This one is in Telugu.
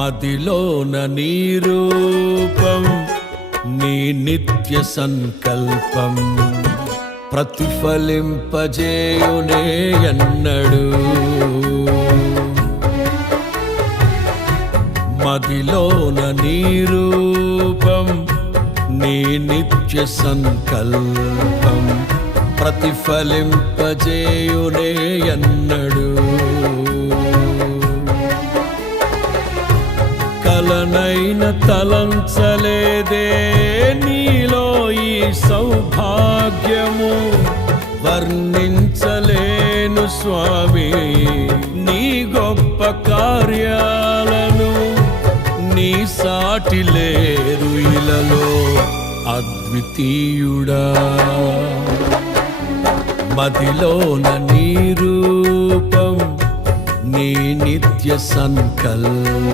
మదిలోన నీ రూపం, నీ నిత్య సంకల్పం ప్రతిఫలింపజేయునే ఎన్నడు. మదిలోన నీ రూపం, నీ నిత్య సంకల్పం ప్రతిఫలింపజేయునే ఎన్నడు. కలనైన తలంచలేదే నీలో ఈ సౌభాగ్యము, వర్ణించలేను స్వామి నీ గొప్ప కార్యాలను. నీ సాటి లేరు ఇలలో అద్వితీయుడా. మదిలోన నీ రూపం, నీ నిత్య సంకల్పం